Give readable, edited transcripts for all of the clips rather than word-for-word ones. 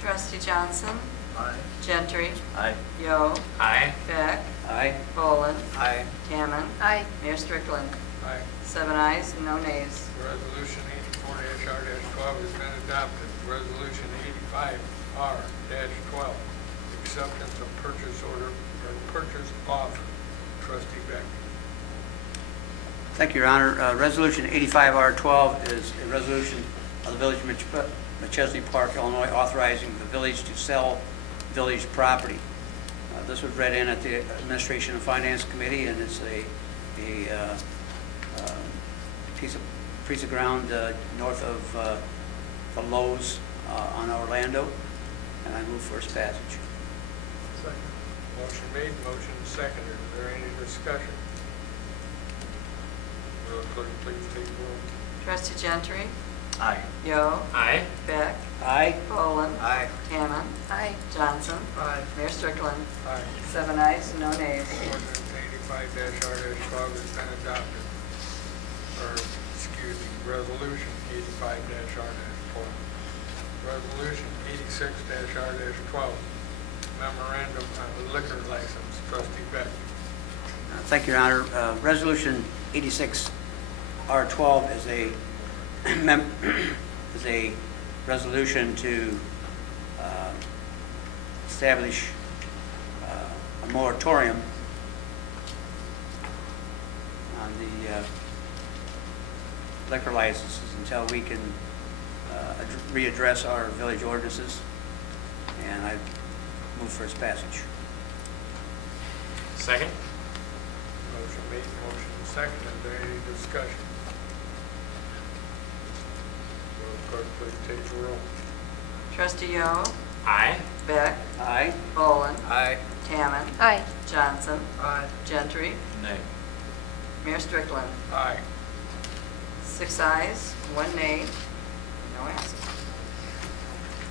Trustee Johnson. Aye. Gentry. Aye. Yo. Aye. Beck. Aye. Boland. Aye. Hammond. Aye. Mayor Strickland. Aye. 7 ayes, no nays. Resolution 84-R-12 has been adopted. Resolution 85-R-12, acceptance of purchase order or purchase offer. Trustee Beck. Thank you, Your Honor. Resolution 85-R-12 is a resolution of the Village of McChesney Park, Illinois, authorizing the village to sell village property. This was read in at the Administration and Finance Committee, and it's a piece of ground north of the Lowe's on Orlando, and I move first passage. Second. Motion made, motion seconded. Is there any discussion? Will the clerk please take the roll? Trustee Gentry. Aye. Yo. Aye. Beck. Aye. Boland. Aye. Hammond. Aye. Johnson. Aye. Mayor Strickland. Aye. 7 ayes, no nays. Ordinance 85-R-12 has been adopted. Or, excuse me, resolution 85-R-12. Resolution 86-R-12, memorandum on liquor license. Trustee Beck. Thank you, Your Honor. Resolution 86-R-12 is a resolution to establish a moratorium on the liquor licenses until we can readdress our village ordinances, and I move for its passage. Second. Motion made, motion seconded. Is there any discussion? Will the clerk please take the roll? Trustee Yo. Aye. Beck. Aye. Boland. Aye. Hammond. Aye. Johnson. Aye. Gentry. Nay. Mayor Strickland. Aye. 6 ayes, 1 nay, no absent.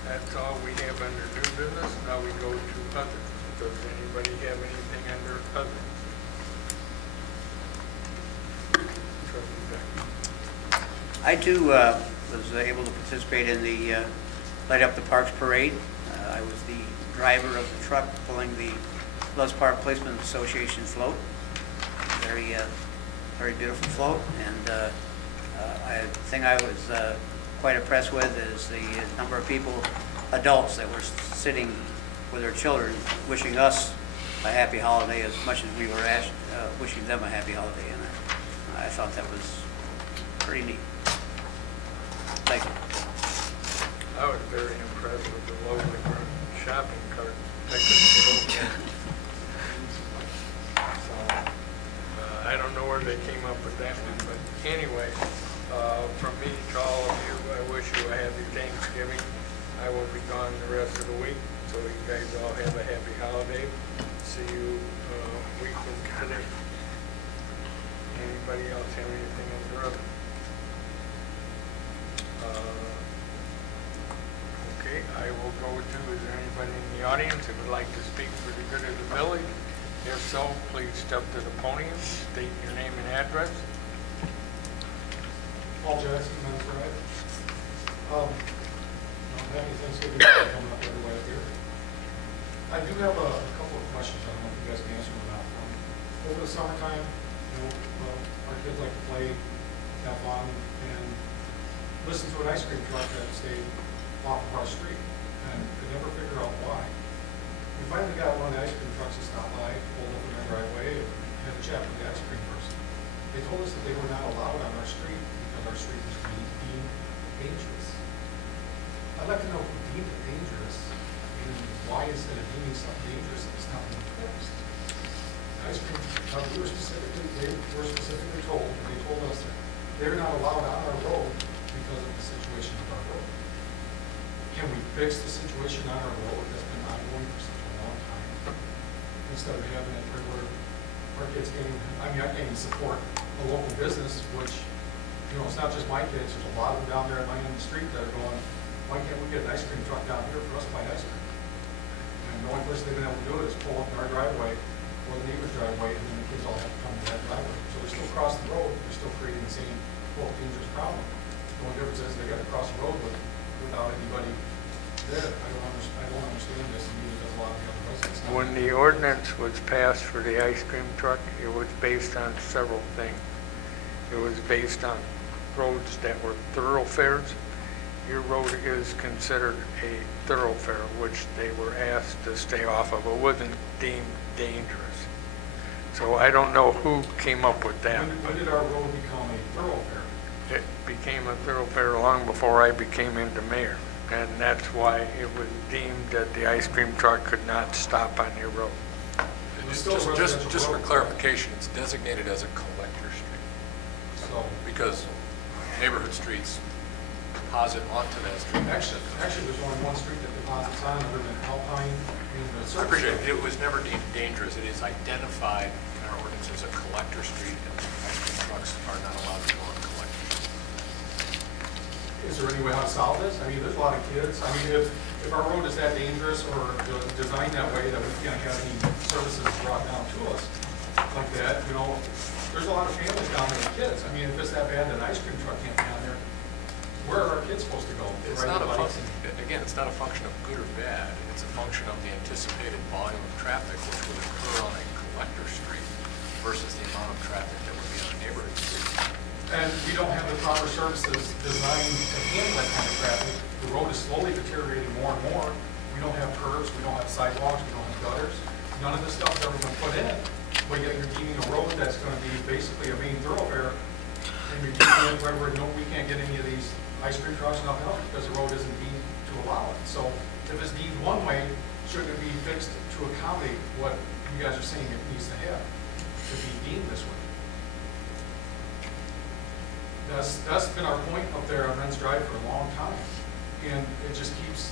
That's all we have under new business. Now we go to others. Does anybody have anything under others? Trustee Beck. I too was able to participate in the Light Up the Parks Parade. I was the driver of the truck pulling the Loves Park Policemen's Association float. Very beautiful float, and the thing I was quite impressed with is the number of people, adults, that were sitting with their children wishing us a happy holiday as much as we were wishing them a happy holiday, and I thought that was pretty neat. Thank you. I was very impressed with the lovely shopping cart. I couldn't get over that. So, I don't know where they came up with that one, but anyway, from me to all of you, I wish you a happy Thanksgiving. I will be gone the rest of the week, so you guys all have a happy holiday. See you a week from today. Anybody else have anything under other? Okay, I will go to, is there anybody in the audience that would like to speak for the good of the village? If so, please step to the podium, state your name and address. Paul Jackson, Men's Drive. Happy Thanksgiving coming up every way up here. I do have a couple of questions. I don't know if you guys can answer them or not. Over the summertime, our kids like to play, have fun, and listen to an ice cream truck that stayed off of our street, and could never figure out why. We finally got one of the ice cream trucks to stop by, pulled up in our driveway, and had a chat with the ice cream person. They told us that they were not allowed on our street because our street was deemed dangerous. I'd like to know who deemed it dangerous, and why instead of deeming something dangerous, it's not being fixed. Ice cream, we were specifically told, and they told us that they're not allowed on our road because of the situation of our road. Can we fix the situation on our road that's been ongoing for such a long time? Instead of having it where our kids can't even, I can't even support a local business, which, it's not just my kids, there's a lot of them down there at my end of the street that are going, why can't we get an ice cream truck down here for us to buy ice cream? And the only place they've been able to do it is pull up in our driveway or the neighbor's driveway, and then the kids all have to come to that driveway. So they're still crossing the road, they're still creating the same dangerous problem. The only difference is they got to cross the road without anybody there. I don't understand when the ordinance was passed for the ice cream truck, it was based on several things. It was based on roads that were thoroughfares. Your road is considered a thoroughfare, which they were asked to stay off of. It wasn't deemed dangerous. So I don't know who came up with that. When did our road become a thoroughfare? It became a thoroughfare long before I became into mayor. And that's why it was deemed that the ice cream truck could not stop on your road. Just for clarification, it's designated as a collector street So, because neighborhood streets deposit onto that street. actually, there's only one street that deposits on other than Alpine and the I Circle. appreciate it. It was never deemed dangerous. It is identified in our ordinance as a collector street, and ice cream trucks are not allowed to go on collector street. Is there any way how to solve this? I mean, there's a lot of kids. I mean, if our road is that dangerous or designed that way that we can't have any services brought down to us like that, you know, there's a lot of families down there with kids. I mean, if it's that bad that an ice cream truck can't be down there, where are our kids supposed to go? It's Ride not the a bikes? function, again, it's not a function of good or bad. It's a function of the anticipated volume of traffic which would occur on a collector street versus the amount of traffic that would be on a neighborhood street. And we don't have the proper services designed to handle that kind of traffic. The road is slowly deteriorating more and more. We don't have curbs, we don't have sidewalks, we don't have gutters. None of this stuff is ever been put in. But yet you're deeming a road that's going to be basically a main thoroughfare, and you're deeming it where we can't get any of these ice cream trucks, nothing else, because the road isn't deemed to allow it. So if it's deemed one way, shouldn't it be fixed to accommodate what you guys are saying it needs to have, to be deemed this way? That's been our point up there on Men's Drive for a long time. And it just keeps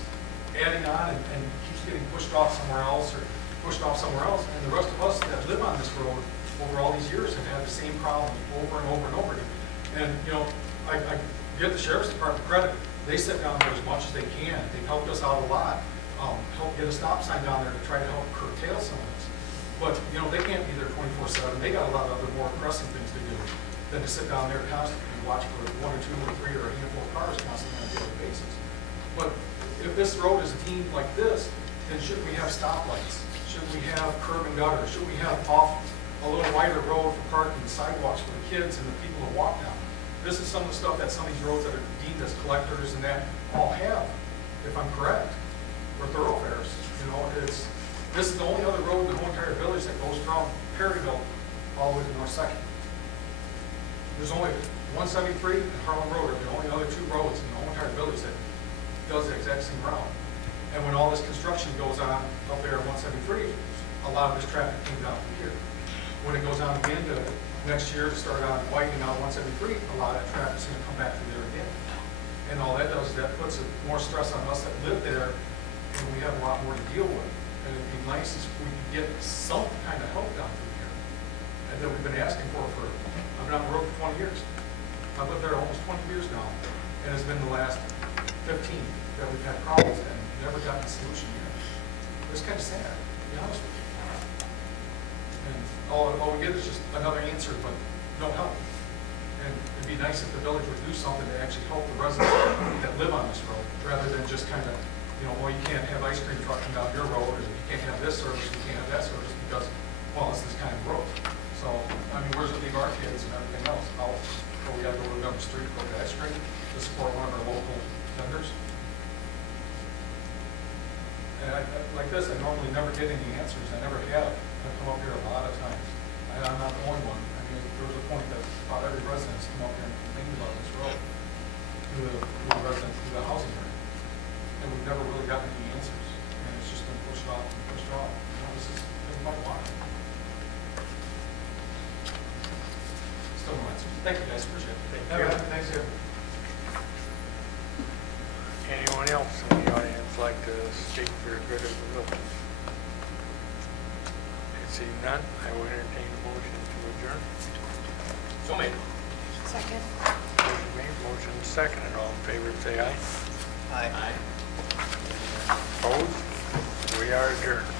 adding on and keeps getting pushed off somewhere else or pushed off somewhere else. And the rest of us that live on this road over all these years have had the same problem over and over and over again. And, you know, I give the Sheriff's Department credit. They sit down there as much as they can. They've helped us out a lot. Help get a stop sign down there to try to help curtail some of this. But, you know, they can't be there 24/7. They got a lot of other more pressing things to do than to sit down there constantly and watch for one or two or three or a handful of cars constantly on a daily basis. But if this road is deemed like this, then shouldn't we have stoplights? Should we have curb and gutter? Should we have off a little wider road for parking, sidewalks for the kids and the people who walk down? This is some of the stuff that some of these roads that are deemed as collectors and that all have, if I'm correct, or thoroughfares. You know, this is the only other road in the whole entire village that goes from Perryville all the way to North Second. There's only 173 and Harlem Road are the only other two roads in the whole entire village that does the exact same route. And when all this construction goes on up there at 173, a lot of this traffic came down from here. When it goes on again to next year to start on White and out 173, a lot of that traffic's going to come back through there again. And all that does is that puts more stress on us that live there, and we have a lot more to deal with. And it'd be nice if we could get some kind of help down through here. And that we've been asking for, I've been on the road for 20 years. I've lived there almost 20 years now. And it's been the last 15 that we've had problems and never gotten a solution yet. It's kind of sad, to be honest with you. And all we get is just another answer, but no help. And it'd be nice if the village would do something to actually help the residents that live on this road, rather than just kind of, you know, well, you can't have ice cream trucking down your road, or you can't have this service, you can't have that service, because, well, it's this kind of road. So, I mean, where's it leave our kids and everything else? We have to go to another street, go to ice cream to support one of our local vendors. And like this, I normally never get any answers. I never have. I've come up here a lot of times. I'm not the only one. I mean, there was a point that about every resident has come up here and complained about this road through the residents, through the housing area. And we've never really gotten any answers. And it's just been pushed off and pushed off. You know, this is quite a lot. Still no answers. Thank you guys, appreciate it. Thank you. Thanks, you. Anyone else in the audience like to speak for the good of the village? See none, I will entertain a motion to adjourn. So made. Second. Motion made, motion second, and all in favor say aye. Aye. Opposed? We are adjourned.